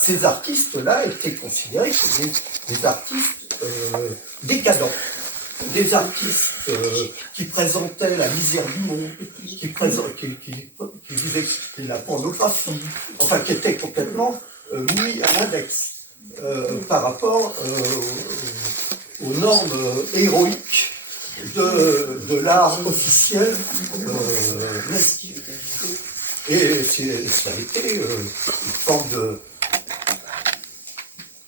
ces artistes-là étaient considérés comme des artistes décadents, des artistes qui présentaient la misère du monde, qui disaient que c'était la pornographie, enfin qui étaient complètement mis à l'index par rapport aux normes héroïques de l'art officiel nazi. Et ça a été une forme de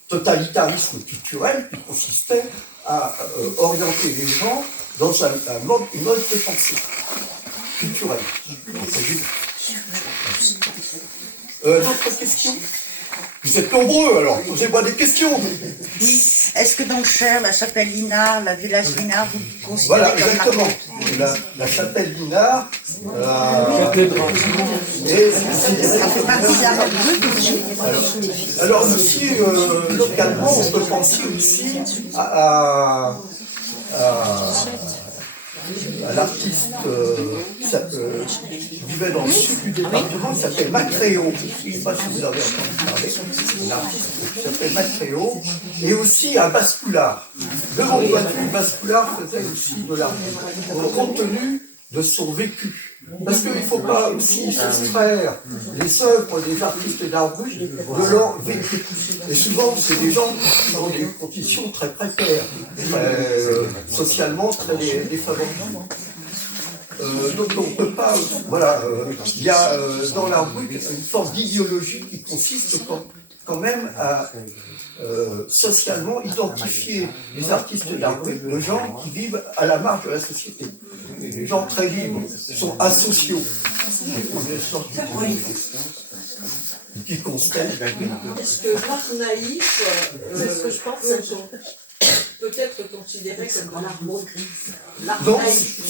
totalitarisme culturel qui consistait à orienter les gens dans une mode de pensée culturelle. D'autres questions? Vous êtes nombreux, alors posez-moi des questions. Oui. Est-ce que dans le Cher, la chapelle Linard, la village Linard, vous considérez voilà, comme exactement. La chapelle Linard. ça fait partie de la alors aussi, localement, on peut penser aussi à l'artiste qui vivait dans le sud du département, qui s'appelle Macréo. Je ne sais pas si vous avez entendu parler. L'artiste qui s'appelle Macréo. Et aussi à Bascoulard. De mon point de vue, Bascoulard faisait aussi de l'art compte tenu de son vécu. Parce qu'il ne faut pas aussi s'extraire les œuvres des artistes d'art brut de leur vécu. Et souvent, c'est des gens qui ont des conditions très précaires, socialement très défavorisées. Donc on ne peut pas... Voilà, il y a dans l'art brut une forme d'idéologie qui consiste quand même à socialement identifier les artistes d'art brut de gens qui vivent à la marge de la société. Les gens très libres sont asociaux. Qui constatent. Est-ce que l'art naïf, c'est ce que je pense, peut-être considéré comme de l'art brut? Donc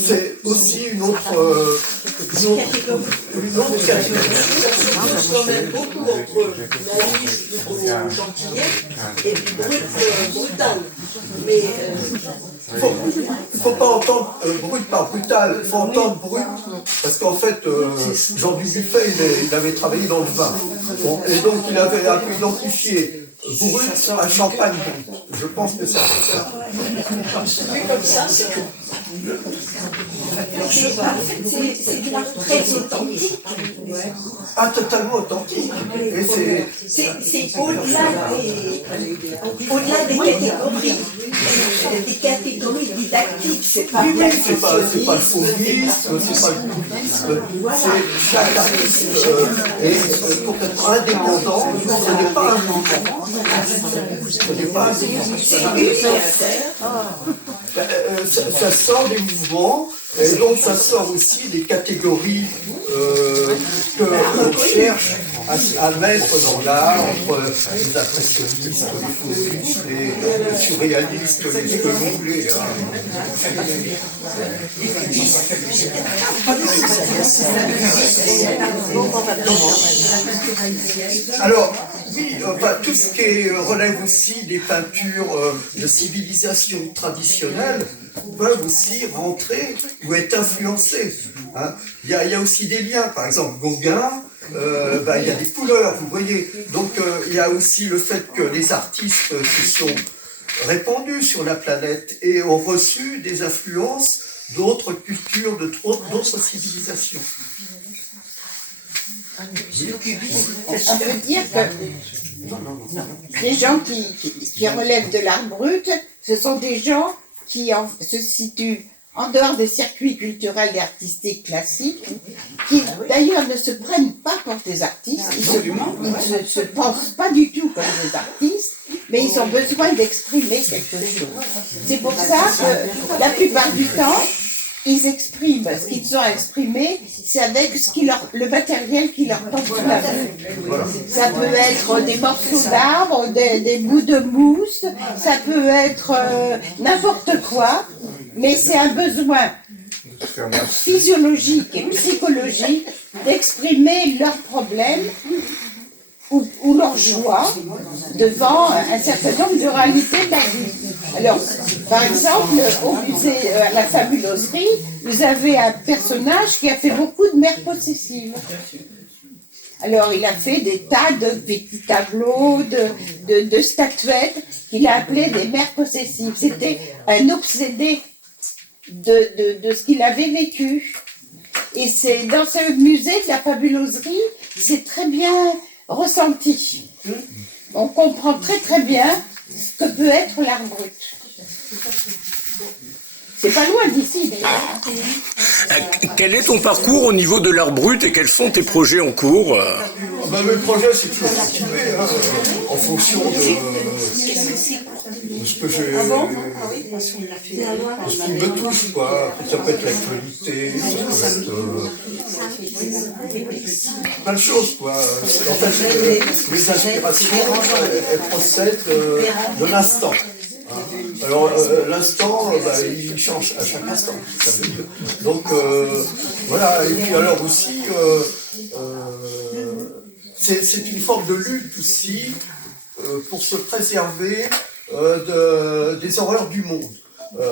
c'est aussi une autre catégorie. Il y a quand même beaucoup entre naïf, plutôt gentillet, et puis brut, brutal. Mais il ne faut pas entendre brut par brutal, il faut entendre brut, parce qu'en fait, Jean Dubuffet, il avait travaillé dans le vin. Bon, et donc il avait un peu identifié brut à champagne brut. Je pense que ça fait ça. vu comme ça, c'est de l'art très authentique. Ah, totalement authentique. Et C'est au-delà des catégories didactiques. C'est pas oui, c'est pas le fauvisme, c'est pas le bouddhisme, c'est chaque artiste est complètement indépendant, ce n'est pas un mouvement. Ce n'est pas un mouvement. Ça sort des mouvements, et donc ça sort aussi des catégories que l'on cherche à mettre dans l'art, entre les impressionnistes, les fauvistes, les surréalistes, ce que vous voulez. Alors, oui, enfin, tout ce qui relève aussi des peintures de civilisation traditionnelle peuvent aussi rentrer ou être influencés. Hein. Il y a aussi des liens, par exemple, Gauguin, il y a des couleurs, vous voyez. Donc, il y a aussi le fait que les artistes se sont répandus sur la planète et ont reçu des influences d'autres cultures, d'autres civilisations. On peut dire que les gens qui relèvent de l'art brut, ce sont des gens qui se situent en dehors des circuits culturels et artistiques classiques, qui d'ailleurs ne se prennent pas pour des artistes, ils ne se pensent pas du tout comme des artistes, mais ils ont besoin d'exprimer quelque chose. C'est pour ça que la plupart du temps, ils expriment ce qu'ils ont exprimé, c'est avec le matériel qui leur tombe sous la main. Ça peut être des morceaux d'arbres, des bouts de mousse, ça peut être n'importe quoi, mais c'est un besoin physiologique et psychologique d'exprimer leurs problèmes ou leur joie devant un certain nombre de réalités de la vie. Alors, par exemple, au musée, à la fabuloserie, vous avez un personnage qui a fait beaucoup de mères possessives. Alors il a fait des tas de petits tableaux, de statuettes qu'il a appelées des mères possessives. C'était un obsédé de ce qu'il avait vécu. Et c'est dans ce musée de la fabuloserie, c'est très bien ressenti. On comprend très très bien ce que peut être l'art brut. C'est pas loin d'ici d'ailleurs. Quel est ton parcours au niveau de l'art brut et quels sont tes projets en cours? Le projet, c'est toujours continué, hein, en fonction de ce que j'ai, de ce qui me touche, quoi. Ça peut être l'actualité, ça peut être plein de choses, quoi. En fait, les inspirations, elles procèdent de l'instant. Alors l'instant, il change à chaque instant. Ça veut dire. Donc voilà, et puis alors aussi, c'est une forme de lutte aussi pour se préserver des horreurs du monde.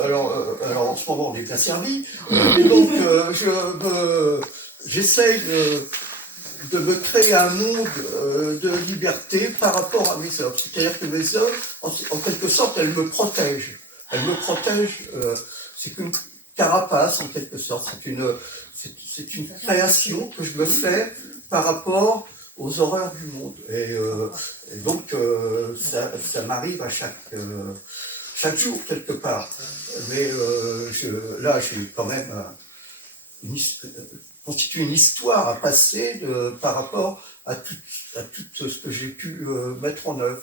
Alors en ce moment on est bien servi, et donc j'essaye de me créer un monde de liberté par rapport à mes œuvres. C'est-à-dire que mes œuvres, en quelque sorte, elles me protègent. Elles me protègent, c'est qu'une carapace en quelque sorte. C'est une création que je me fais par rapport aux horreurs du monde. Et donc, ça m'arrive à chaque jour, quelque part. Mais là, j'ai quand même constitue une histoire à passer par rapport à tout ce que j'ai pu mettre en œuvre.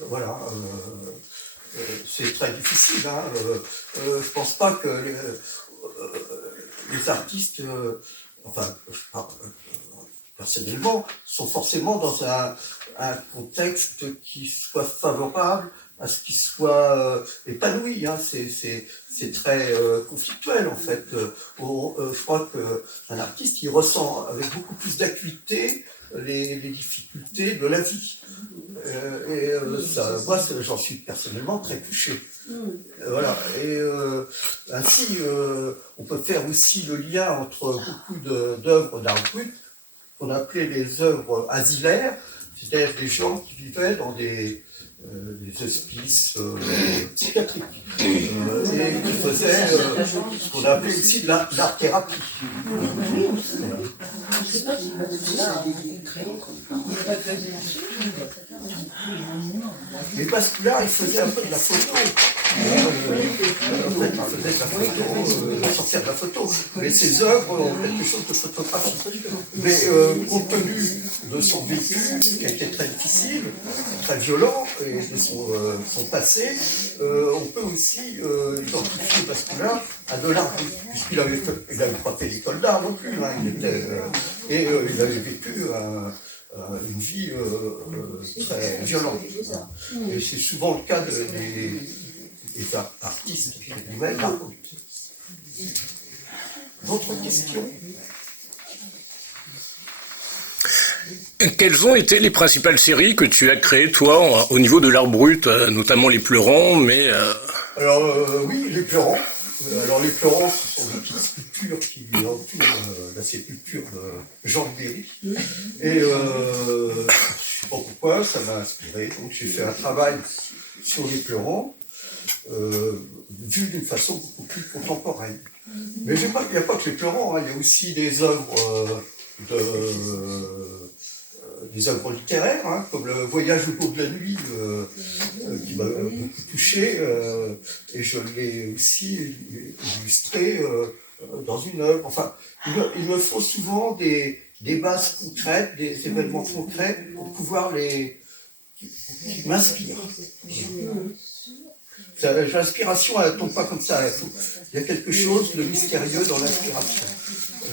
Voilà. C'est très difficile. Hein. Je pense pas que les artistes, enfin, je parle personnellement, sont forcément dans un contexte qui soit favorable à ce qu'ils soient épanouis. Hein. C'est très conflictuel en fait. Je crois qu'un artiste il ressent avec beaucoup plus d'acuité les difficultés de la vie. Moi, j'en suis personnellement très touché. Voilà. Et ainsi, on peut faire aussi le lien entre beaucoup d'œuvres d'art brut qu'on appelait les œuvres asilaires, c'est-à-dire des gens qui vivaient dans des hospices psychiatriques et qui faisaient ce qu'on appelait aussi de l'art-thérapie. Mais Basculard, il faisait un peu de la photo. En fait, il faisait de la photo, sortir de la photo. Mais ses œuvres ont quelque chose de photographique. Mais compte tenu de son vécu, qui a été très difficile, très violent, et de son passé, on peut aussi identifier Basculard à de l'art, puisqu'il n'avait pas fait l'école d'art non plus. Hein, il avait vécu une vie très violente. Et c'est souvent le cas des artistes qui vivaient d'art brut. D'autres questions? Quelles ont été les principales séries que tu as créées, toi, au niveau de l'art brut, notamment Les Pleurants, mais... Alors, oui, Les Pleurants. Alors, Les Pleurants, ce sont des petites sculptures qui entourent la sépulture de Jean de Berry. Et je ne sais pas pourquoi, ça m'a inspiré. Donc, j'ai fait un travail sur Les Pleurants, vu d'une façon beaucoup plus contemporaine. Mais il n'y a pas que Les Pleurants, hein, il y a aussi des œuvres des œuvres littéraires, hein, comme le Voyage au cours de la nuit, qui m'a beaucoup touché, et je l'ai aussi illustré dans une œuvre. Enfin, il me faut souvent des bases concrètes, des événements concrets pour pouvoir qui m'inspirent. L'inspiration, elle ne tombe pas comme ça. Il y a quelque chose de mystérieux dans l'inspiration.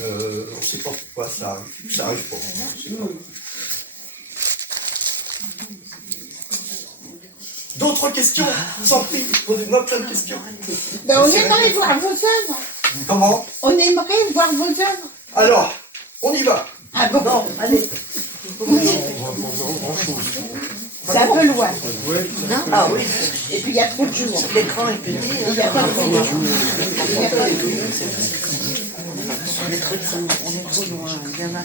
On ne sait pas pourquoi ça arrive pas. D'autres questions? Sans prix, posez-moi plein de questions. Ben, on aimerait voir vos œuvres. Comment? On aimerait voir vos œuvres. Alors, on y va. Ah bon, Bon, allez. c'est un peu loin. Non? Ah oui, Et puis il y a trop de jours. l'écran est petit. Il n'y a pas de jours. Les trucs, on est trop loin. Il y en a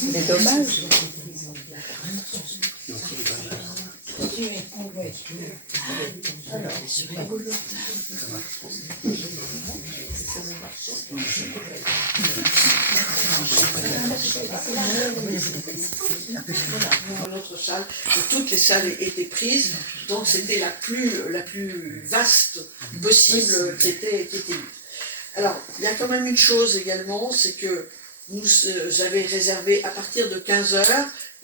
c'est dommage. Notre salle, et toutes les salles étaient prises, donc c'était la plus vaste possible qui était mise. Alors, il y a quand même une chose également, c'est que nous avons réservé à partir de 15h,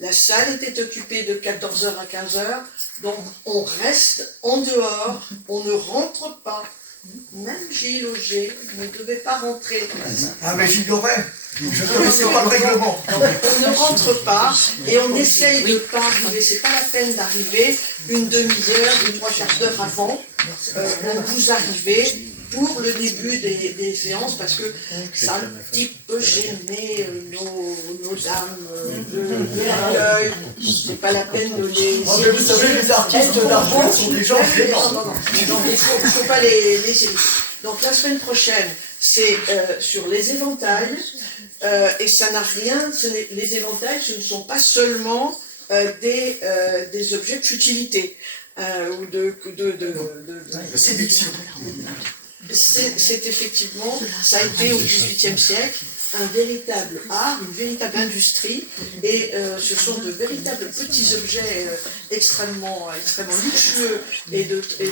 la salle était occupée de 14h à 15h, donc on reste en dehors, on ne rentre pas. Même Gilles Auger ne devait pas rentrer dans la salle. Ah mais j'ignorais. Je ne connaissais pas le règlement. On ne rentre pas et on essaye de ne pas arriver. C'est pas la peine d'arriver une demi-heure ou 3/4 d'heure avant. Vous arrivez pour le début des séances parce que ça a un petit peu gêné nos dames de l'accueil. C'est pas la peine de les. Oh, mais vous savez, les artistes d'argent sont des gens gênants. Non, il faut pas les éviter. Donc la semaine prochaine, c'est sur les éventails, et ça n'a rien, les éventails, ce ne sont pas seulement des objets de futilité, ou de séduction. C'est effectivement, ça a été au XVIIIe siècle, un véritable art, une véritable industrie, et ce sont de véritables petits objets extrêmement luxueux et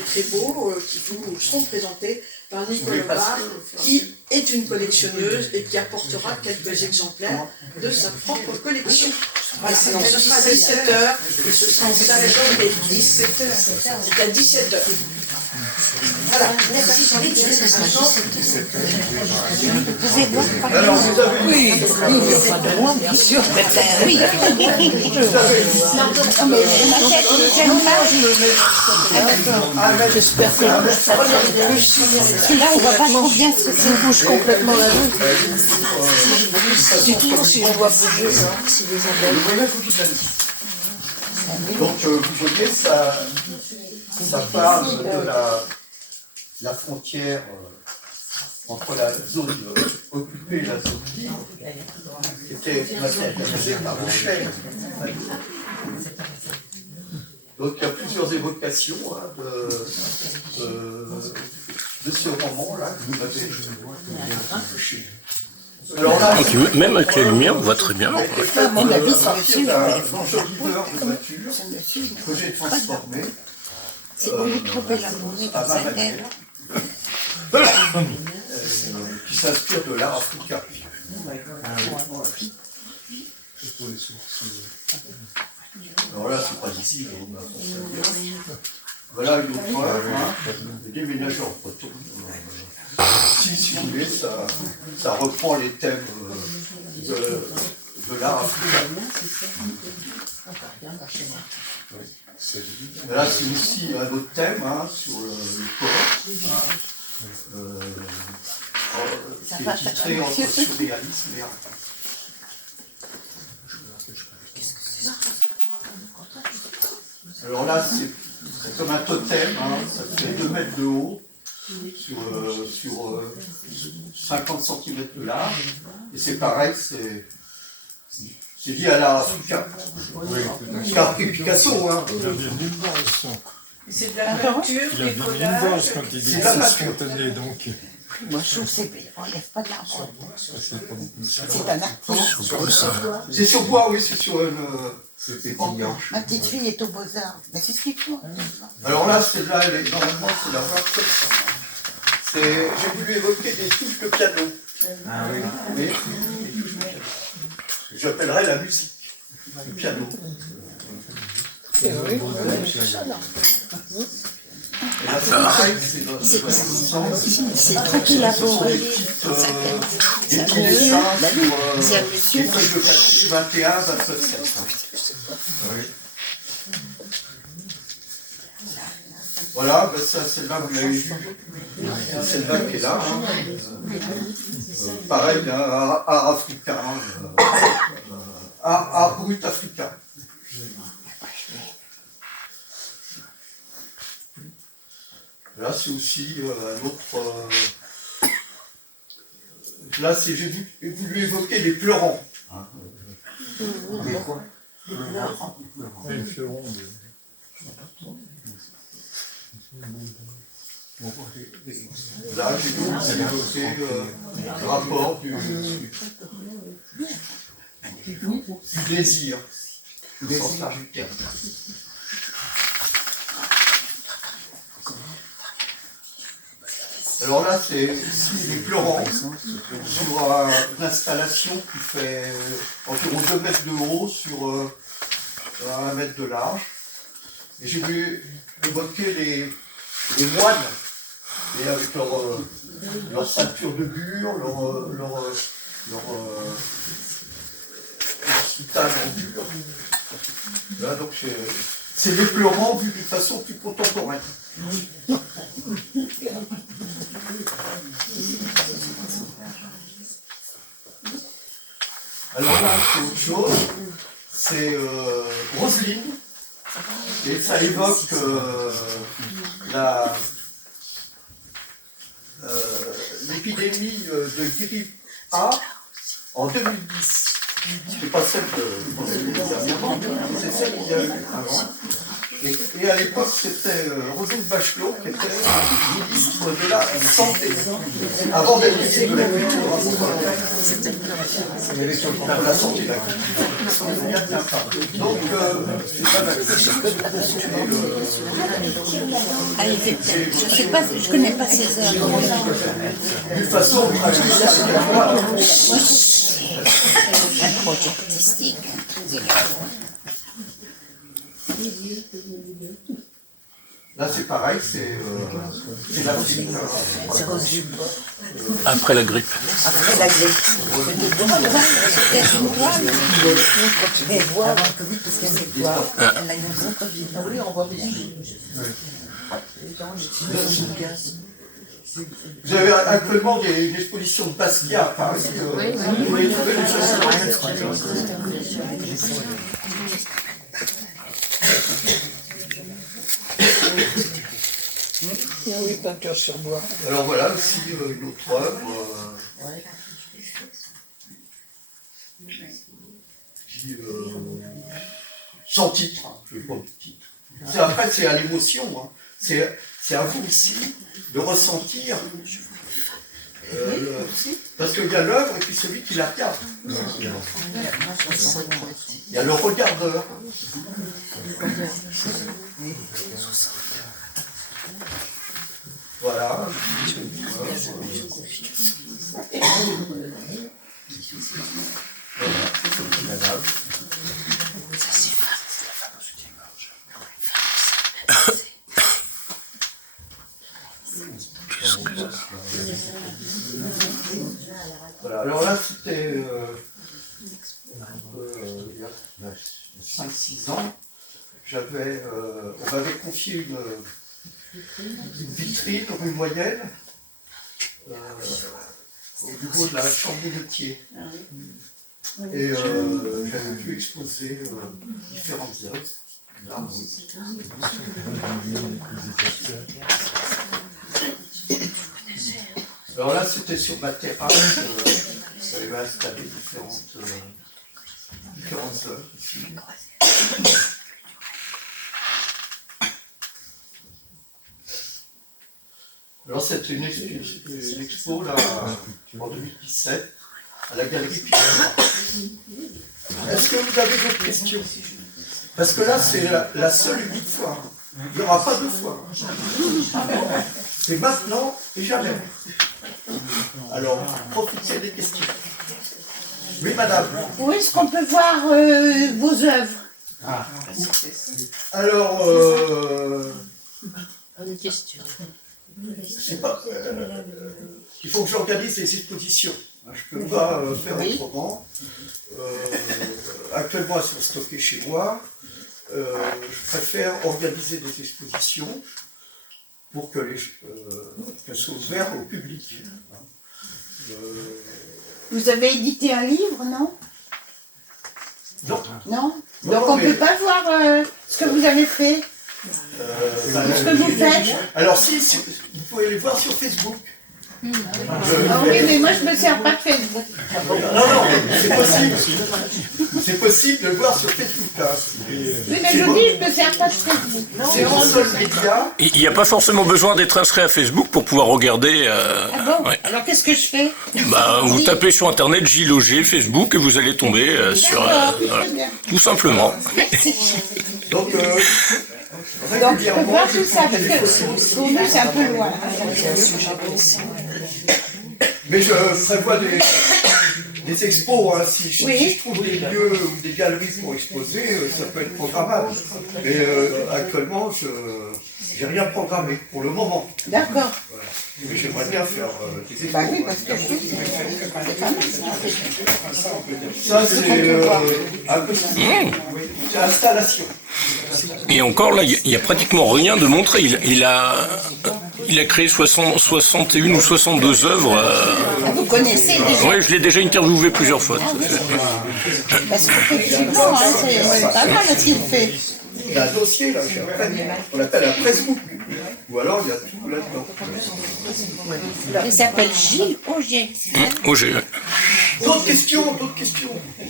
très beaux qui vous seront présentés par Nicole Barre, qui est une collectionneuse et qui apportera quelques exemplaires de sa propre collection. Voilà, donc ce sera à 17h et ce sera en salle Jean-Guet. 17h, c'est à 17h. Voilà, merci. Vous pouvez voir par Alors vous avez oui, moi, bien sûr, oui. Non, mais ma tête, j'aime pas. Ah mais j'espère que Là, on voit pas trop bien ce que c'est. Bouge complètement la vue. Dites-moi si je dois bouger, si les abeilles. donc vous voyez, ça parle de la frontière entre la zone occupée et la zone libre, qui était matérialisée par Rocher. Donc il y a plusieurs évocations de ce roman-là que vous avez. Alors là, Donc, même avec la lumière, on voit très bien. à mon avis, ça suit d'un enjoliveur de voiture que j'ai transformé. C'est pour nous trouver la journée à dans ma sa manière, tête. qui s'inspire de l'art africain. Alors là, c'est pas d'ici, voilà une autre œuvre, le déménageur breton. Si vous voulez, ça reprend les thèmes de l'art africain. Là, c'est aussi un autre thème sur le corps, qui est titré entre surréalisme et art. Alors là, c'est comme un totem, ça fait 2 mètres de haut sur 50 cm de large, et c'est pareil, c'est lié à l'art africain. Car Picasso, C'est de la peinture, Il a des bien mis une collages. danse quand il dit C'est que la c'est nature. spontané, donc. Moi, je trouve que c'est. On lève pas de l'arbre. C'est pas beaucoup ça. C'est un artiste. c'est sur bois, oui, c'est sur une. Ma petite fille est au Beaux-Arts. Mais c'est ce qu'il faut. Alors là, celle-là, normalement, c'est la 27. J'ai voulu évoquer des touches de piano. Ah oui. Mais, des touches de piano. J'appellerais la musique, le piano. C'est vrai. Et là, c'est pareil, c'est dans le sens. C'est très élaboré. Des petits dessins sur des feuilles de papier 21, 27, 7. Voilà, ben ça, celle-là, vous l'avez vu. Celle-là qui est là. pareil, un art africain, art brut africain. Là, c'est aussi un autre. Là, j'ai voulu évoquer les pleurants. Hein. Là, j'ai voulu évoquer le rapport du désir. Alors là, c'est ici les pleurants sur une installation qui fait environ 2 mètres de haut sur 1 mètre de large. Et j'ai voulu évoquer les moines, et avec leur ceinture de bure, leur soutane en bure. Là, donc c'est les pleurants vus d'une façon plus contemporaine. Alors là, c'est autre chose, c'est Roselyne, et ça évoque l'épidémie de grippe A en 2010. C'est pas celle de dernièrement, c'est celle qu'il y a eu avant. Et à l'époque, c'était Roselyne Bachelot qui était ministre de la Santé, avant d'être ministre de la Culture. La santé, la culture. Donc, c'est pas la Je sais pas, je connais pas ces œuvres. d'une façon, Un projet artistique. là c'est pareil, c'est l'Afrique. Après la grippe. Après la grippe. Et voir avant le Covid, parce qu'elle sait quoi. Elle a une autre vie. Oui, on voit bien. Vous avez actuellement une exposition de Basquiat à Paris. Vous pouvez trouver des choses. Oui, peinture sur bois. Alors voilà aussi une autre œuvre qui, sans titre, hein, je ne vais pas de titre. Après, c'est à l'émotion, hein. C'est à vous aussi de ressentir. Parce qu'il y a l'œuvre et puis celui qui la regarde. Il y a le regardeur. Voilà. Voilà, alors là c'était il y a 5-6 ans, on m'avait confié une vitrine rue Moyenne au niveau de la chambre des métiers. Et j'avais pu exposer différentes œuvres. Alors là, c'était sur ma terrasse, j'avais installé différentes œuvres ici. Alors c'était une expo là, en 2017 à la galerie Pierre. Est-ce que vous avez d'autres questions? Parce que là, c'est la seule unique fois. Il n'y aura pas deux fois. C'est maintenant et jamais. Alors, profitez des questions. Oui, madame. Où est-ce qu'on peut voir vos œuvres? Alors, Une question. c'est pas, il faut que j'organise des expositions. Je ne peux pas faire autrement. Actuellement, elles sont stockées chez moi. Je préfère organiser des expositions pour qu'elles soient ouvertes au public. Vous avez édité un livre, non? Non. Non? Non, Donc on ne mais- peut pas voir ce que vous avez fait, ce que vous faites. Alors si, vous pouvez les voir sur Facebook. Ah oui, mais moi je me sers pas de Facebook. Non, c'est possible. C'est possible de le voir sur Facebook. Hein. Oui, mais je vous dis, je me sers pas de Facebook. C'est mon seul média. Il n'y a pas forcément besoin d'être inscrit à Facebook pour pouvoir regarder. Ah bon? Ouais. Alors qu'est-ce que je fais? Bah, vous tapez sur internet Gilles Auger Facebook et vous allez tomber sur. D'accord, Voilà. très bien. Tout simplement. Donc, Donc je peux régulièrement, voir je tout ça, publie des parce photos. que pour nous c'est un peu loin. Mais je prévois des expos. Hein. Si je trouve des lieux ou des galeries pour exposer, ça peut être programmable. Mais actuellement, je n'ai rien programmé pour le moment. D'accord. Mais j'aimerais bien faire des expos. Bah oui, parce que je trouve que c'est pas mal. Ça, c'est un peu c'est installation. Et encore là, il y a pratiquement rien de montré. Il a créé 61 ou 62 œuvres. Ah, vous connaissez déjà? Oui, je l'ai déjà interviewé plusieurs fois. Parce qu'effectivement, hein, c'est pas mal ce qu'il fait. Il y a un dossier, là, on appelle un pressbook. Ou alors, il y a tout là-dedans. Il s'appelle Gilles Auger. Auger, ouais. D'autres questions?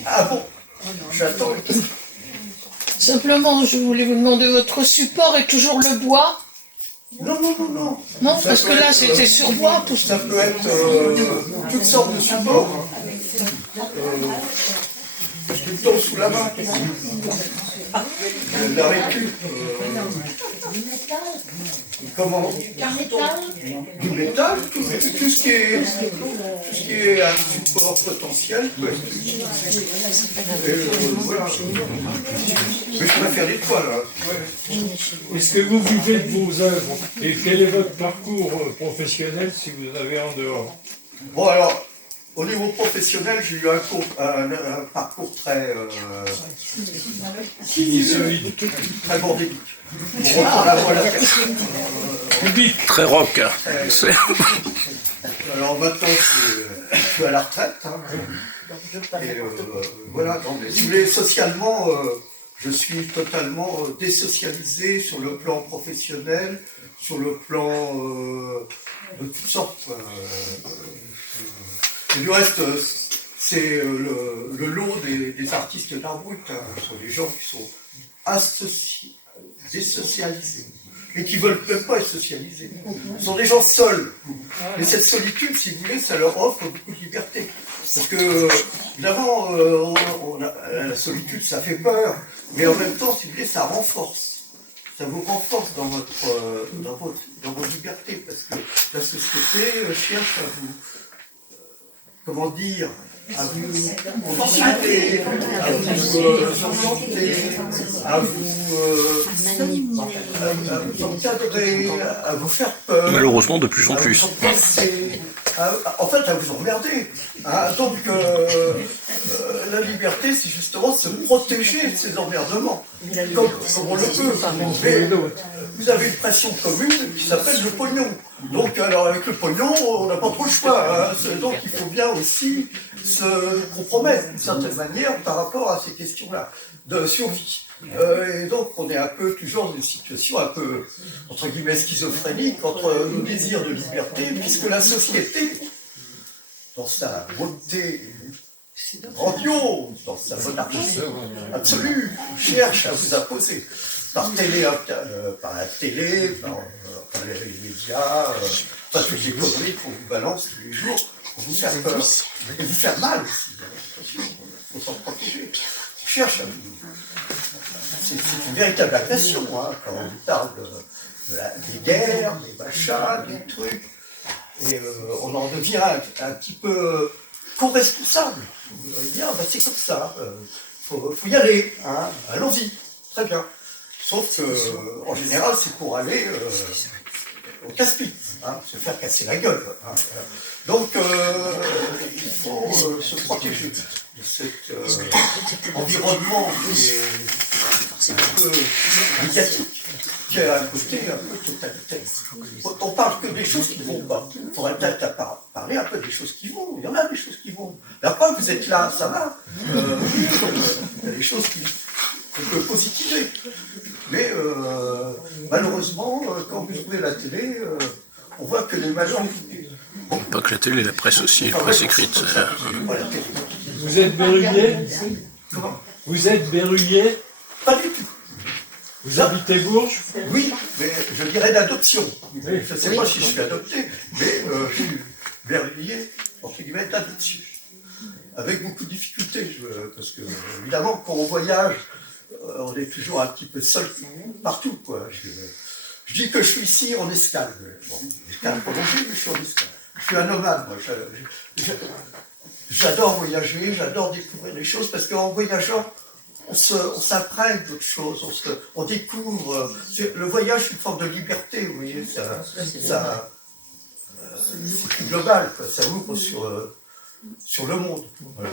Ah bon? J'attends les questions. Simplement, je voulais vous demander, votre support est toujours le bois? Non. Non, Ça parce peut que là, être, c'était sur bois, tout ça. Ça peut être toutes sortes de supports. Du temps sous la main. La récup. Comment? Du métal, tout ce qui est un support potentiel peut être utilisé. Voilà. Mais je préfère les toiles. Hein. Est-ce que vous vivez de vos œuvres? Et quel est votre parcours professionnel si vous en avez en dehors? Bon alors, au niveau professionnel, j'ai eu un parcours très très bordélique. On reprend la voie à la tête. Très rock. C'est- Alors maintenant, je suis à la retraite. Hein. Et voilà, non, mais si vous voulez, socialement, je suis totalement désocialisé sur le plan professionnel, sur le plan de toutes sortes. Et du reste, c'est le lot des artistes d'art brut. Hein. Ce sont des gens qui sont désocialisés et qui ne veulent même pas être socialisés. Ce sont des gens seuls. Et cette solitude, si vous voulez, ça leur offre beaucoup de liberté. Parce que, évidemment, la solitude, ça fait peur, mais en même temps, si vous voulez, ça renforce. Ça vous renforce dans vos libertés, parce que la société cherche à vous, comment dire, à vous conditionner, à vous enchanter, à vous encadrer, à vous faire peur. Malheureusement, de plus en à plus. vous embrasser, en fait, à vous emmerder. Hein. Donc, la liberté, c'est justement se protéger de ces emmerdements, comme on le peut. Mais vous avez une pression commune qui s'appelle le pognon. Donc, alors, avec le pognon, on n'a pas trop le choix. Hein. Donc, il faut bien aussi se compromettre d'une certaine manière par rapport à ces questions-là de survie. Et donc, on est un peu toujours dans une situation un peu, entre guillemets, schizophrénique entre nos désirs de liberté, puisque la société, dans sa beauté grandiose, dans sa monarchie absolue, cherche à vous imposer. Par la télé, par les médias, par toutes les conneries qu'on vous balance tous les jours, pour vous faire peur, et vous faire mal aussi. Attention, il faut s'en protéger. On cherche à vous. C'est une véritable agression, hein, quand on parle des guerres, des machins, des trucs. Et on en devient un petit peu co-responsable. Vous allez dire, bah, c'est comme ça, faut y aller, hein, allons-y, très bien. Sauf que, en général, c'est pour aller au casse-pied, hein, se faire casser la gueule. Hein. Donc, il faut se protéger de cet environnement qui est un peu médiatique, qui a un côté un peu totalitaire. On parle que des choses qui ne vont pas. Il faudrait peut-être parler un peu des choses qui vont. Il y en a des choses qui vont. La preuve, vous êtes là, ça va. Il y a des choses qu'on peut positiver. Mais malheureusement, quand vous ouvrez la télé, on voit que les majorités. Pas que la télé, la presse aussi, la presse écrite. Vous êtes verrouillé? Comment? Vous êtes verrouillé? Pas du tout. Vous habitez Bourges? Oui, mais je dirais d'adoption. Oui. Je ne sais pas si je suis adopté, mais je suis verrouillé, entre guillemets, d'adoption. Avec beaucoup de difficultés, parce que, évidemment, quand on voyage, on est toujours un petit peu seul partout, quoi. Je dis que je suis ici en escale. Bon, escale prolongée, mais je suis en escale. Je suis un nomade, moi. J'adore voyager, j'adore découvrir des choses, parce qu'en voyageant, on s'imprègne d'autres choses, on découvre. Le voyage, c'est une forme de liberté, vous voyez, c'est plus global, quoi, ça ouvre sur le monde. Voilà.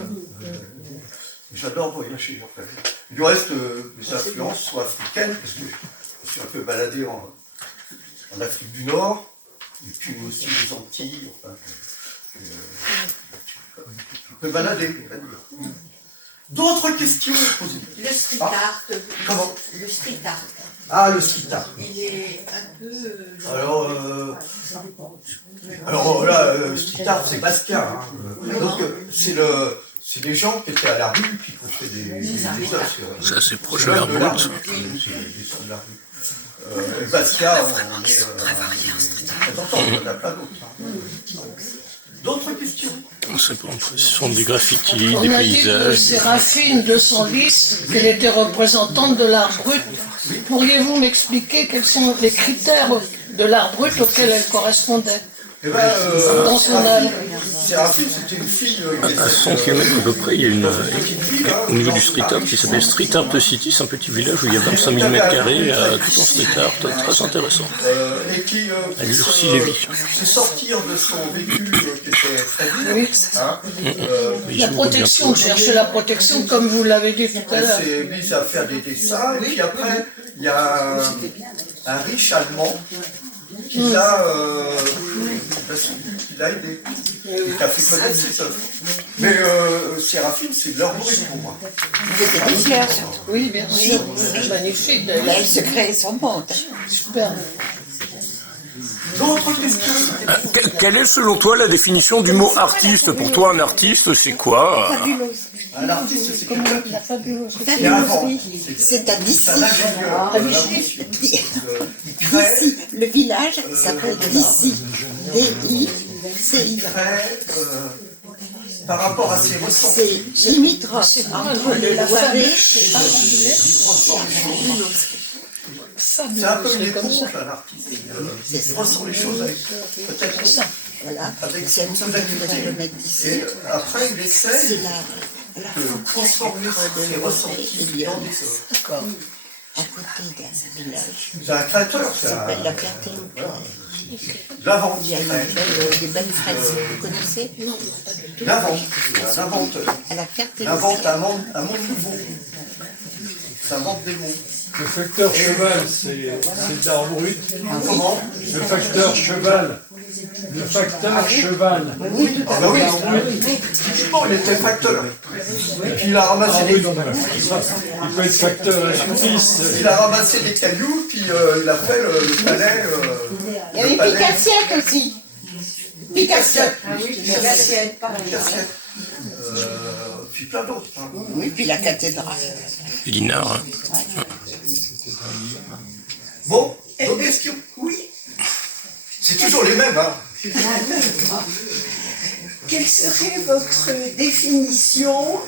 J'adore voyager, en fait. Du reste, mes influences sont africaines, parce que je suis un peu baladé en Afrique du Nord, et puis aussi les Antilles, enfin, un peu baladé, on va dire. D'autres questions posées? Le street art. Comment? Le street art. Ah, le street art. Il est un peu. Alors là, street art, c'est Basquiat. Hein. Donc, c'est des gens qui étaient à la rue, qui ont fait des œuvres. C'est assez proche de l'art brut. C'est des dessins de la rue. Et Basquiat, on est représentant, il y en a plein d'autres. Hein. D'autres questions? Ce sont des graffitis, On des a dit que paysages. Séraphine de Senlis, qu'elle était représentante de l'art brut. Pourriez-vous m'expliquer quels sont les critères de l'art brut auxquels elle correspondait Eh ben, dans son œuvre? Séraphine, c'était une fille qui À 100 km à peu près, il y a au niveau du street art qui s'appelle Street Art City, c'est un petit village où il y a 25 000 m2 tout en street art, très intéressant. et qui À Lurcy-Lévis. se sortir de son vécu qui était très dur. Oui. Hein, La protection, chercher la protection, comme vous l'avez dit tout à elle l'heure. s'est mise à faire des dessins, et puis après, il y a un riche allemand qui l'a aidé, qui a fait connaître ses œuvres. Mais Séraphine, c'est de l'art brut pour moi. C'était des fleurs, surtout. Oui, bien sûr. C'est magnifique, Là, d'ailleurs. elle se crée son monde. Super. D'autres questions? Quelle est selon toi la définition du mot artiste? Pour toi, un artiste, c'est quoi? Fabuleuse. Un artiste, c'est quelqu'un qui Fabuleuse. invente. C'est à Dissy. C'est un ingénieur. Dissy. Le village s'appelle Dissy. D-I-C-Y. Par rapport à ses ressentis. C'est limitrophe entre le Loiret C'est un peu une éponge, un artiste. Il ressent les choses avec peut-être ça. Voilà, Avec c'est une beaucoup centaine de d'acuité. kilomètres d'ici. Et après, il C'est essaie la de transformer ses ressentis dans des œuvres. D'accord. À côté d'un village C'est un créateur, qui c'est s'appelle La un Ferté-au-Poil. l'invente. Il y a des belles fresques, vous connaissez? L'invente, un inventeur. À la Il Ferté-au-Poil. invente un monde nouveau. Ça invente des mondes. Le facteur cheval, c'est de l'art brut. Comment? Le facteur cheval. Le facteur cheval. Ah bah oui, typiquement, il était facteur. Et puis il a ramassé Ah oui, des... non, mais ça, il peut être facteur actrice. Il a ramassé des cailloux, puis il a fait le palais. Il y avait Picassiette aussi. Picassiette. Picassiette, puis plein d'autres. Hein. Oui, puis la cathédrale. Linard. Hein. Bon, d'autres questions? Oui. C'est toujours les mêmes, hein. Quelle serait votre définition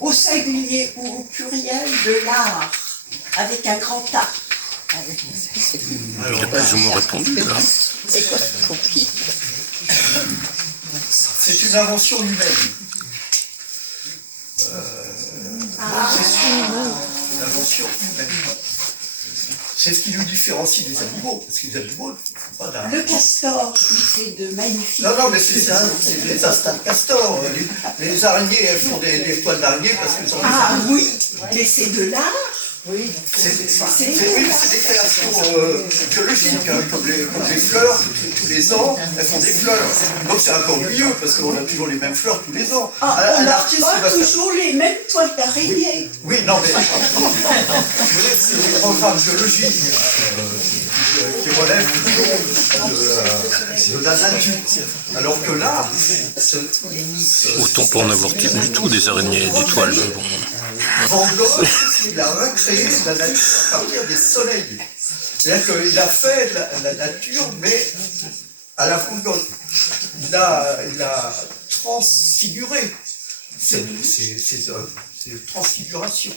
au singulier ou au pluriel de l'art, avec un grand A? Il a plus ou moins répondu, là. C'est quoi ce copie? C'est une invention humaine. Une invention humaine. C'est ce qui nous différencie des animaux, parce que les animaux ne font pas d'art. Le castor, il fait de magnifiques... Non, mais c'est ça, c'est les instincts de castor. Les araignées, elles font des toiles d'araignée parce qu'elles ont des Ah oui, mais c'est de l'art. Oui. C'est des créations biologiques, hein, comme les fleurs, tous les ans, elles font des fleurs. Donc c'est un peu ennuyeux, parce qu'on a toujours les mêmes fleurs tous les ans. Ah, on Un n'a artiste, il pas va faire- toujours les mêmes toiles d'araignée. Oui, non, mais vous voyez, c'est des programmes biologiques qui relèvent de la nature. Alors que là, Autant pas en avoir du tout des araignées et des toiles. Mais bon. Van Gogh, il a recréé la nature à partir des soleils. C'est-à-dire qu'il a fait la nature, mais à la Van Gogh. Il a transfiguré ces transfigurations.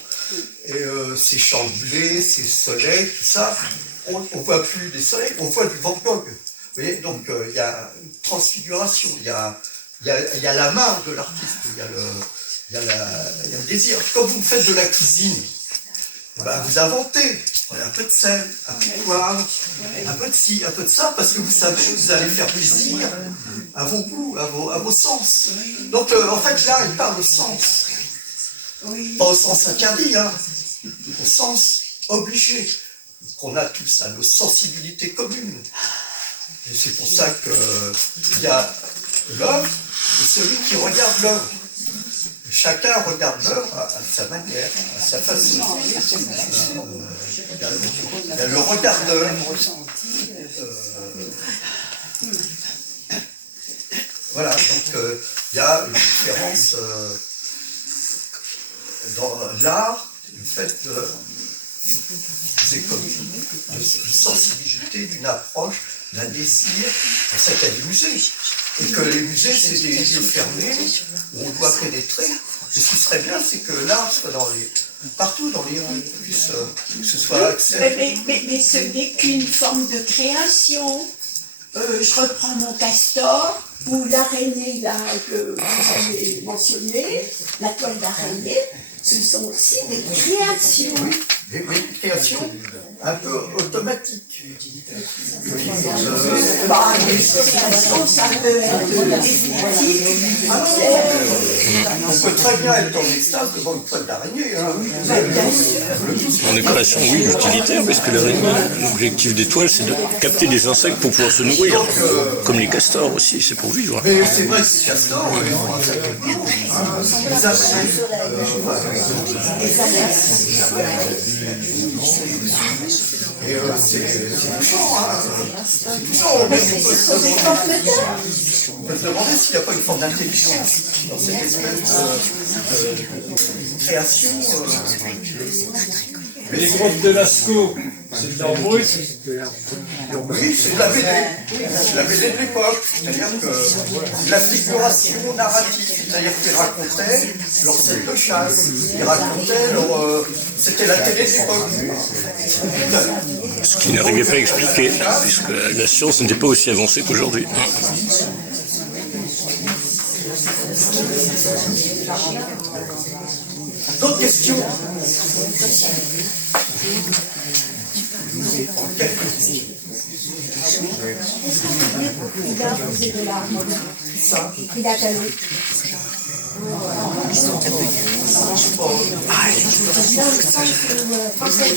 Et ces champs de blé, ces soleils, tout ça, on ne voit plus des soleils, on voit du Van Gogh. Vous voyez, donc il y a une transfiguration, il y a la main de l'artiste, il y a le désir. Quand vous faites de la cuisine, ben, vous inventez un peu de sel, un peu de poivre, un peu de ci, un peu de ça, parce que vous savez que vous allez faire plaisir à vos goûts, à vos sens. Donc en fait là, il parle au sens. Pas au sens interdit, hein, au sens obligé, qu'on a tous à nos sensibilités communes. Et c'est pour ça qu'il y a l'œuvre et celui qui regarde l'œuvre. Chacun regarde l'œuvre à sa manière, à sa façon. Il y a le regardeur. Voilà, donc il y a une différence dans l'art, le fait de sensibilité, d'une approche, d'un désir. C'est pour ça qu'il y a des musées. Et que les musées, c'est des lieux fermés où on doit pénétrer. Et ce qui serait bien, c'est que l'art soit partout dans les rues, que ce soit accès. Mais ce n'est qu'une forme de création. Je reprends mon castor, ou l'araignée là, que vous avez mentionné, la toile d'araignée, ce sont aussi des créations. Oui, des créations un peu automatiques. Les créations, ça peut être définitif. On peut très bien être en extase devant une toile d'araignée. Hein. Bien sûr. En décoration, oui, utilitaire, parce que l'objectif des toiles, c'est de capter des insectes pour pouvoir se nourrir. Comme les castors aussi, c'est pour vivre. Mais c'est vrai que ces castors, ils ont un certain boulot. Les abeilles, et c'est touchant, hein. C'est touchant. On peut se demander s'il n'y a pas une forme d'intelligence dans cette espèce de création. Mais les grottes de Lascaux, c'est de l'art brut. Oui, c'est de la BD. C'est la BD de l'époque. C'est-à-dire que c'est de la figuration narrative. C'est-à-dire qu'ils racontaient leur scène de chasse. Ils racontaient leur... C'était la télé de l'époque. Ce qui n'arrivait pas à expliquer, puisque la science n'était pas aussi avancée qu'aujourd'hui. D'autres questions? Il a calé.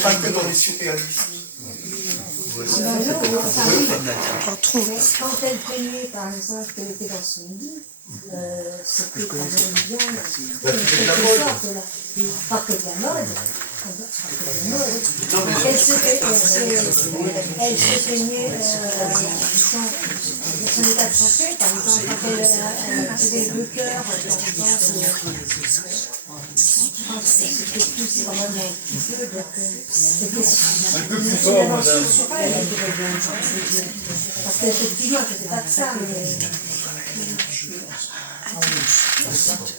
Pas que dans les surréalistes. Quand elle prenait, par exemple, qu'elle était dans son lit, c'était quand même bien. Pas que de la mode. Elle se peignait son état de santé, par exemple, quand elle faisait le cœur, c'était plus quand même un petit peu, donc Un peu plus fort, madame. parce qu'effectivement, c'était pas que ça, mais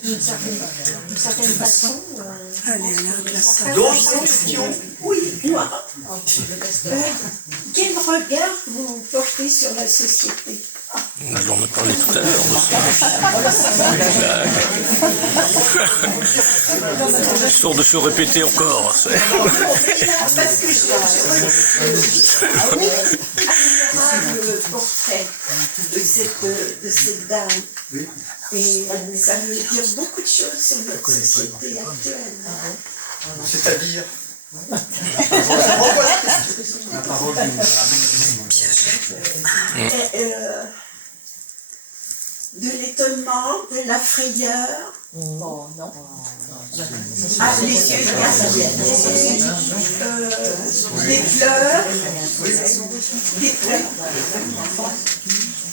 d'une certaine façon. D'autres questions? Oui, moi. Quel regard vous portez sur la société? On en a parlé tout à l'heure. Histoire de se répéter encore. Parce que le portrait de cette dame. Et ça veut dire beaucoup de choses sur notre société actuelle. C'est-à-dire? Renvoie la question. La parole du De l'étonnement, de la frayeur. Oh non. Ah, les yeux écarquillés, des pleurs. Des pleurs.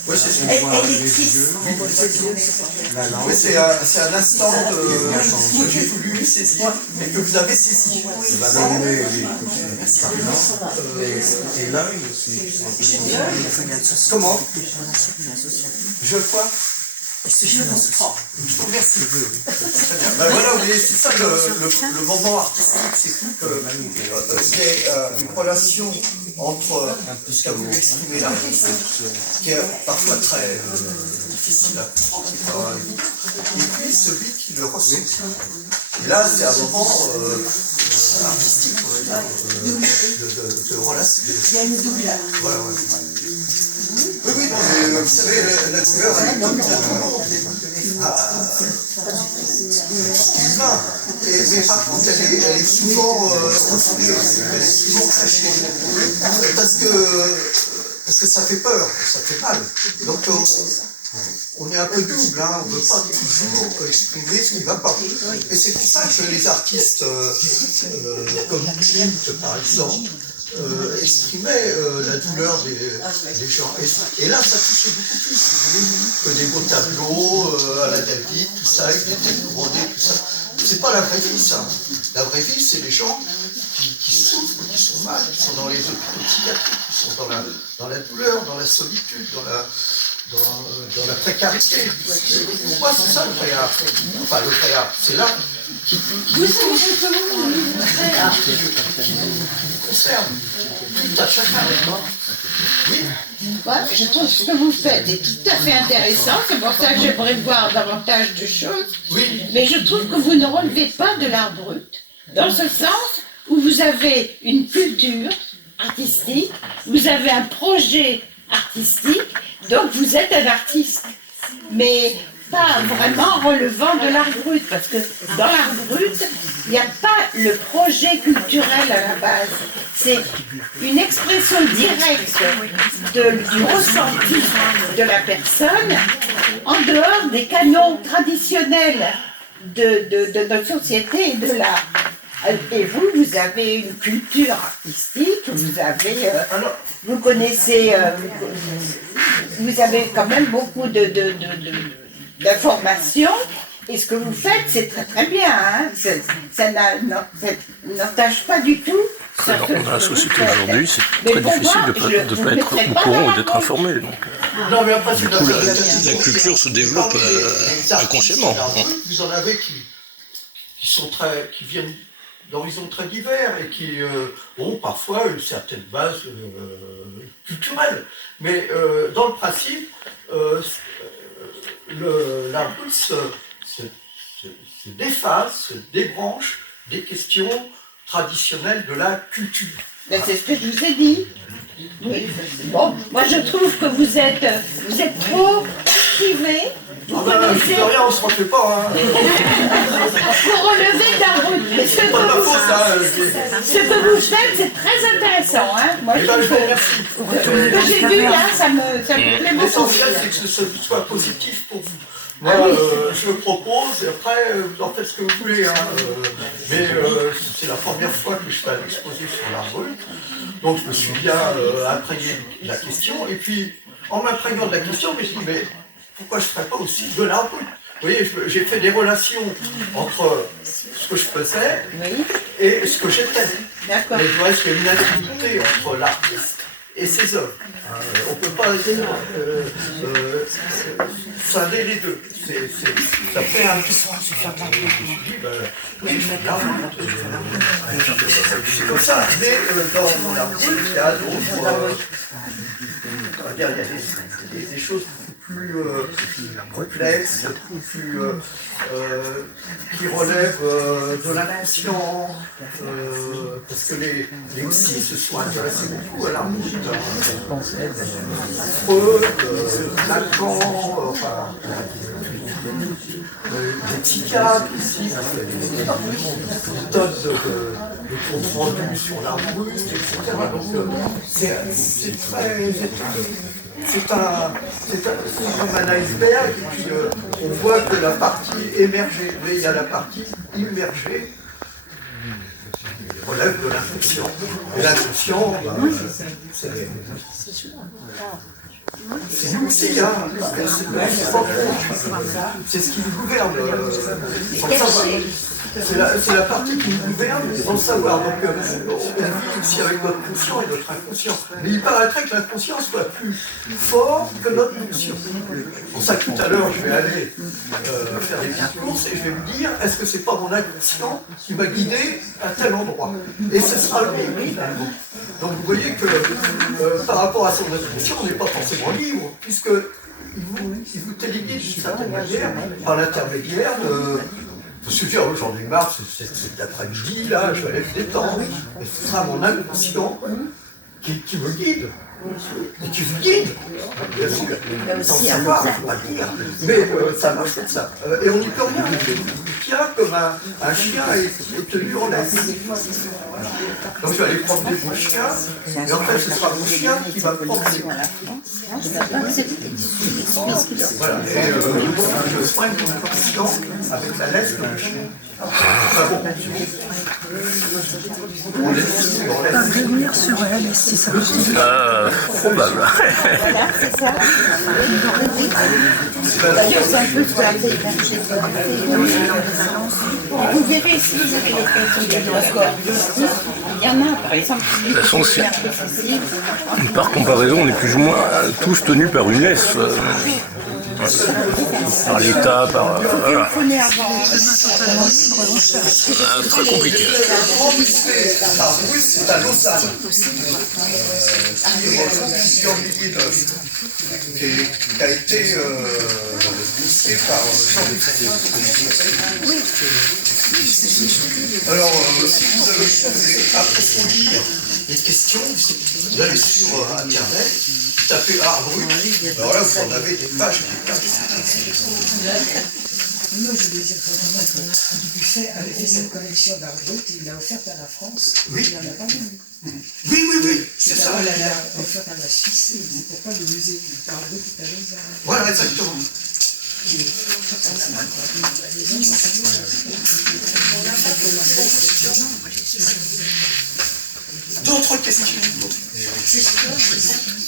Oui, c'est ce qu'on Elle, voit. elle est triste. La langue. Oui, c'est un instant que j'ai voulu saisir et que vous avez saisi. Ça va donner les parlants. Et l'œil aussi. Comment? Je crois. Je comprends. Merci. Ben voilà, vous voyez, c'est ça le moment artistique, c'est qu'il y ait une relation entre ce qu'a voulu exprimer l'artiste, qui est parfois très difficile à comprendre, et puis celui qui le ressent. Et là, c'est un moment artistique, on va dire, de relation. Il y a une douleur. Voilà, ouais. Oui, oui, non, mais vous savez, la douleur, elle est comme humain. Mais par contre, elle est souvent refoulée, elle est souvent cachée. Parce que ça fait peur, ça fait mal. Donc on est un peu double, hein, on ne veut pas toujours exprimer ce qui ne va pas. Et c'est pour ça que les artistes comme Klimt, par exemple, exprimait la douleur des gens. Et là, ça touchait beaucoup plus, que des beaux tableaux à la David, tout ça, ils étaient couronés, tout ça. C'est pas la vraie vie, ça. La vraie vie, c'est les gens qui souffrent, qui sont mal, qui sont dans les hôpitaux psychiatriques, qui sont dans la douleur, dans la solitude, dans la précarité. Pour moi, c'est ça le vrai art. Enfin, le vrai art, c'est là qui nous concerne. Tout à chacun. Oui. Ouais, je trouve ce que vous faites est tout à fait intéressant, c'est pour ça que j'aimerais voir davantage de choses. Oui. Mais je trouve que vous ne relevez pas de l'art brut, dans ce sens où vous avez une culture artistique, vous avez un projet artistique, donc vous êtes un artiste. Mais pas vraiment relevant de l'art brut, parce que dans l'art brut, il n'y a pas le projet culturel à la base. C'est une expression directe du ressenti de la personne en dehors des canons traditionnels de notre société et de l'art. Et vous avez une culture artistique, vous connaissez, vous avez quand même beaucoup d'informations, et ce que vous faites, c'est très très bien, hein. Ça n'entache pas du tout. Dans la société aujourd'hui, c'est très difficile de ne pas être au courant ou d'être informé. Donc, Non, mais après, du coup, la culture se développe inconsciemment. Vous en avez qui viennent d'horizons très divers et qui ont parfois une certaine base culturelle. Mais dans le principe, l'art brut se déface, se débranche des questions traditionnelles de la culture. Ben, c'est ce que je vous ai dit. Oui. Bon, moi je trouve que vous êtes trop privé. Vous connaissez. De rien, on se refait pas. Hein. Pour relever d'un brut. Mais ce que vous faites, c'est très intéressant. Hein. Moi, je trouve que j'ai vu là, ça me plaît beaucoup. L'essentiel, c'est que ce soit positif pour vous. Moi, je le propose, et après, vous en faites ce que vous voulez. Hein. Mais c'est la première fois que je fais un exposé sur l'art brut. Donc, je me suis bien imprégné de la question. Et puis, en m'imprégant de la question, je me suis dit, mais pourquoi je ne ferais pas aussi de l'art brut? Vous voyez, j'ai fait des relations entre ce que je faisais et ce que j'étais. D'accord. Mais je vois qu'il y a une intimité entre l'artiste et ses œuvres. On ne peut pas scinder les deux. Ça fait un... Oui, je fais de l'art brut. C'est comme ça. Mais dans l'art brut, il y a d'autres... il y a des choses plus complexes, plus qui relèvent de l'inconscient, parce que les psys se sont intéressés beaucoup à l'art brut. Freud, Lacan, enfin, des psychiatres ici, des tonnes de comptes rendus sur l'art brut, etc. Donc c'est comme un iceberg, et puis on voit que la partie émergée, mais il y a la partie immergée qui relève de l'inconscient. Et l'inconscient, c'est nous aussi, hein. C'est ce qui nous gouverne. C'est la partie qui nous gouverne sans le savoir. Donc on vit aussi avec notre conscient et notre inconscient. Mais il paraîtrait que l'inconscient soit plus fort que notre conscient. Pour ça, tout à l'heure, je vais aller faire des petites courses et je vais me dire, est-ce que c'est pas mon inconscient qui va guider à tel endroit? Et ce sera lui, finalement. Donc vous voyez que par rapport à son inconscient, on n'est pas forcément libre, puisque il vous téléguide d'une certaine manière par l'intermédiaire de... Je me suis dit, j'en ai marre, c'est l'après-midi, là, je vais aller me détendre. Et ce sera mon inconscient qui me guide. Et qui vous guide, bien sûr, sans savoir, il ne faut pas le dire. Mais ça marche comme ça. Et on n'y peut rien. Il y a comme un chien est tenu en laisse. Donc je vais aller promener mon chien, et en fait ce sera mon chien qui va me promener. Voilà, et je soigne mon inconscient avec la laisse de mon chien. Enfin bon, on laisse. Parvenir sur elle, si ça Probable. Voilà, c'est ça. C'est un peu ce qu'on appelle vous verrez si vous avez l'occasion de l'accord. Il y en a, par exemple, De toute façon, par comparaison, on est plus ou moins tous tenus par une laisse. Par l'État, par... voilà. Très compliqué. Le grand musée d'art brut, c'est à Lausanne, qui a été poussé par Jean-Luc. Alors, si vous voulez approfondir les questions, vous allez sur Internet, tapez art brut, alors là vous en avez des pages et des pages. Moi, je voulais dire que Dubuffet avait fait cette collection d'art brut et il l'a offerte à la France. Oui. Il n'en a pas vendu. Oui, c'est ça. Elle l'a offerte à la Suisse. C'est pourquoi le musée d'art brut est à Lausanne. Voilà, exactement. D'autres questions?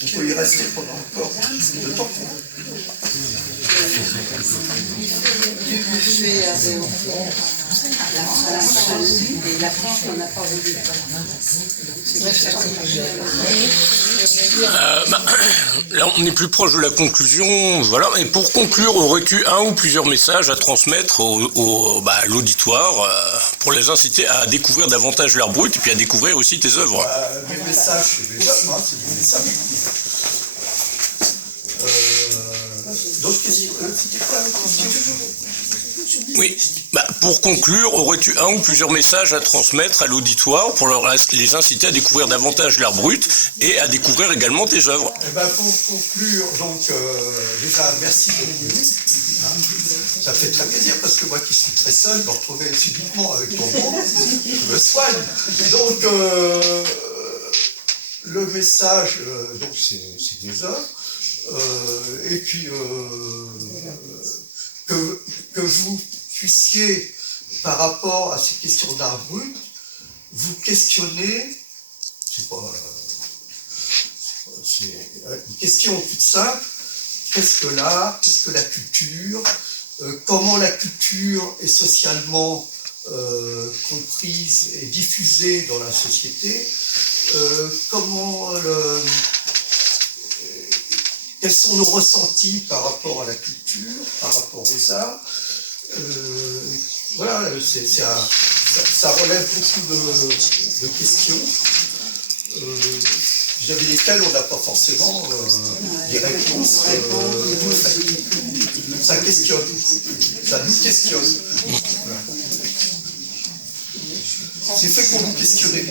On peut y rester pendant encore de temps. Dubuffet avait offert à la France, et la France n'en a pas voulu. C'est vrai que c'est Là, on est plus proche de la conclusion. Voilà. Et pour conclure, aurais-tu un ou plusieurs messages à transmettre à l'auditoire pour les inciter à découvrir davantage l'art brut et puis à découvrir aussi tes œuvres? Mes messages, c'est des œuvres, c'est des messages. D'autres questions? C'était quoi la question? Oui. Pour conclure, aurais-tu un ou plusieurs messages à transmettre à l'auditoire pour les inciter à découvrir davantage l'art brut et à découvrir également tes œuvres? Pour conclure, donc, déjà, merci d'être venu. Ça fait très plaisir parce que moi qui suis très seul, me retrouver subitement avec ton monde, je me soigne. Donc, le message, donc c'est des œuvres, et puis que vous puissiez, par rapport à ces questions d'art brut, vous questionner, c'est une question toute simple, qu'est-ce que l'art, qu'est-ce que la culture, comment la culture est socialement comprise et diffusée dans la société, quels sont nos ressentis par rapport à la culture, par rapport aux arts. Voilà, ça relève beaucoup de questions. Vis-à-vis desquelles on n'a pas forcément des réponses. Ça questionne, ça nous questionne. Voilà. C'est fait pour nous questionner.